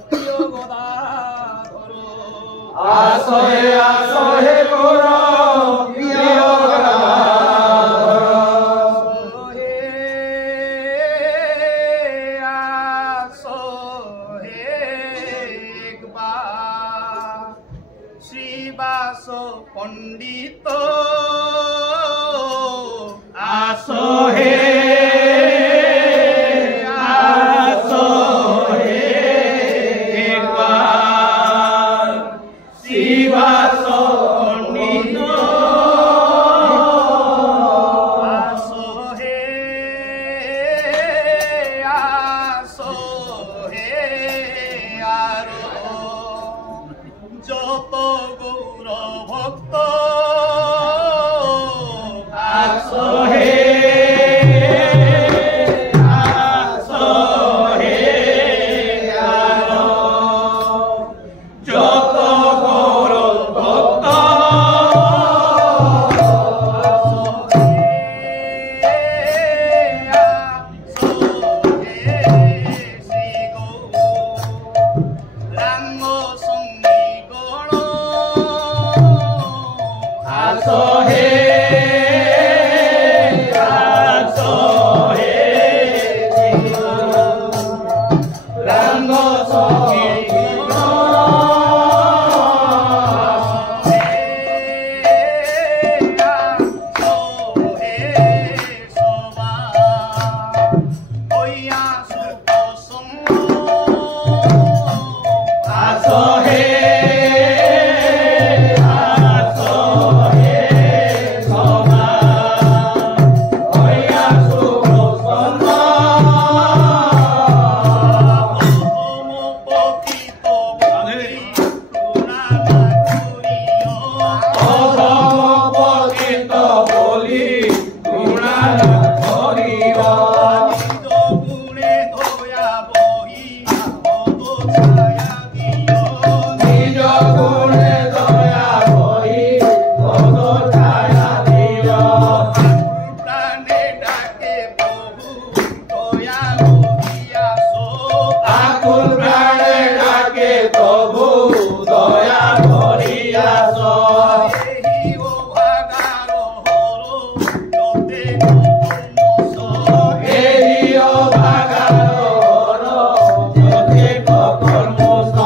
প্রিয় গদাধর আসো হে মোর প্রিয় গদাধর আসো হে একবার শ্রীবাস পণ্ডিত আসো হে একবার শিবাস পণ্ডিত আসো হে আরো যত গৌর ভক্ত আসো হে যত গৌর ভক্ত আসো হে রাঙ্গ সঙ্গী আসো হে সবা হইয়া শুভ সন্ন্য অধমপতিত বলি গুণান করিও নিজ গুণে দয়া বহি পদ ছায়া দিও আকুল প্রাণে ডাকে প্রভু দয়া করিয়াছ এই অভাগার যতে কর্মস্থ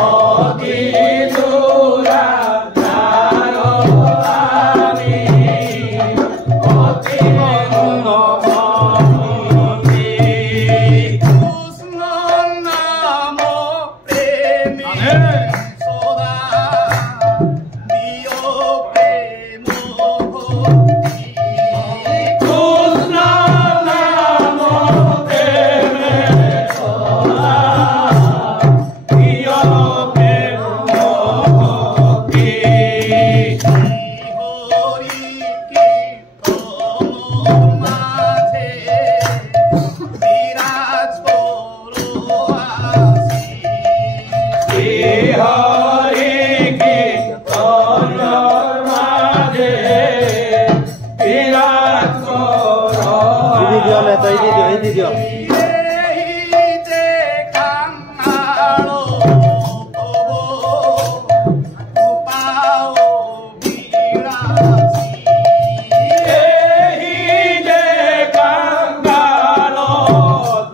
অতি দূরা যারো আমি অতি মনোমতি কৃষ্ণ নাম প্রেমে সদা প্রিয় প্রেম ভক্তি শ্রী হরি কীর্তনের মাঝে বিরাজ করো এই যে কাঙ্গাল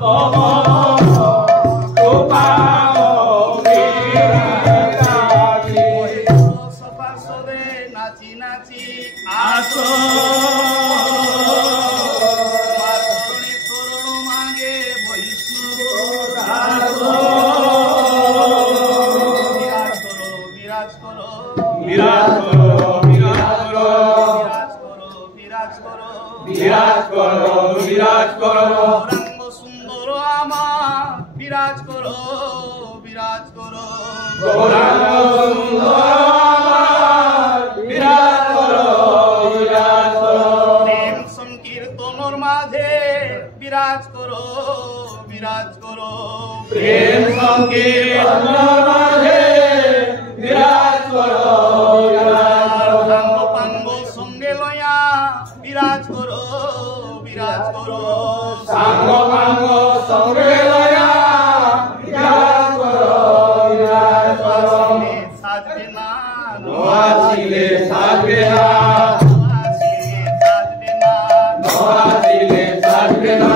তব কৃপা নাচি নাচি আসো মাগে বৈষ্ণব বিরাজ করো বিরাজ করো বিরাজ করো বিরাজ করো বিরাজ করো বিরাজ করো রঙ্গ সুন্দর আমার বিরাজ করো বিরাজ করো গৌরাঙ্গ সুন্দর আমার বিরাজ করো বিরাজ করো প্রেম সংকীর্তনের মাঝে বিরাজ করো বিরাজ করো প্রেম সংকীর্তনের মাঝে বিরাজ করো সাঙ্গ পাঙ্গ সঙ্গে লয়া বিরাজ করো বিরাজ করো সাঙ্গ পাঙ্গ সঙ্গে লয়া বিরাজ করো সাজবে না নোয়াছিলে সাজবে না সাজবে না নোয়াছিলে সাজবে না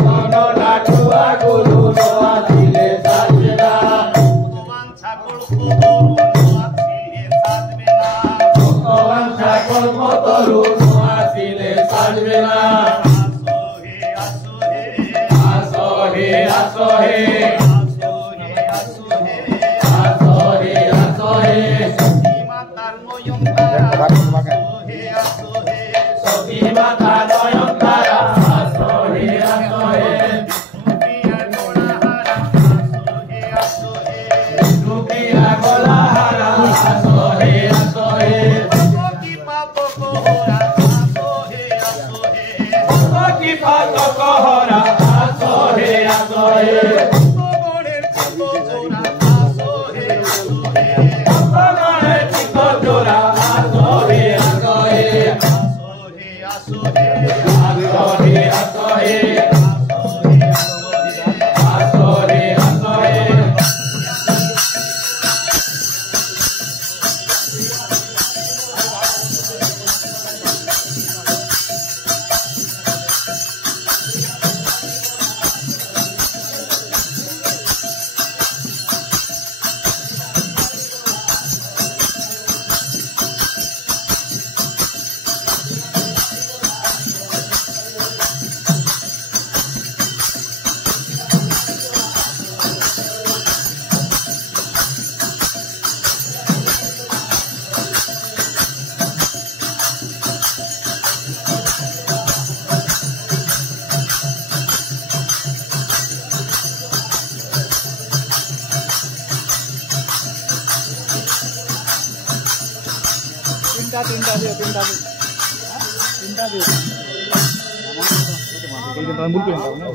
কোনো লাটুয়া গুরু নোয়াছিলে সাজবে না ভগবান ঠাকুর মতরু নোয়াছিলে সাজবে না আসো হে আসো হে আসো হে আসো হে সতী মাতা নয়ন তারা আসো হে আসো হে রূপিয়া গলাহারা আসো হে আসো হে কি পাত কহরা আসো হে আসো হে ভগবানে চিত্ত জোড়া আসো হে আসো হে আসো হে আসো হে আসো হে আসো হে তিনটা দিও এই যে তুমি ভুল করে দাও না